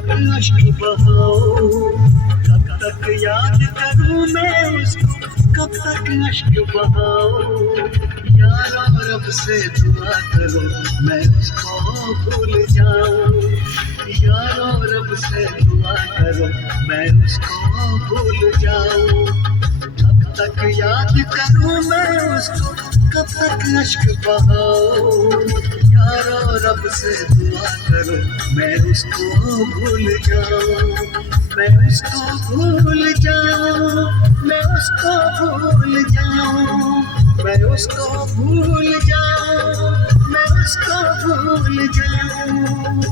तक अश्क बहाओ, कब तक याद करूं मैं उसको, कब तक अश्क बहाओ। यारो रब से दुआ करो मैं उसको भूल जाऊं, यारो रब से दुआ करो मैं उसको भूल जाऊं। कब तक याद करूं मैं उसको, कब तक अश्क बहाओ। यारो रब से दुआ करो मैं उसको भूल जाऊं, मैं उसको भूल जाऊं, मैं उसको भूल जाऊं, मैं उसको भूल जाऊं, मैं उसको भूल जाऊं।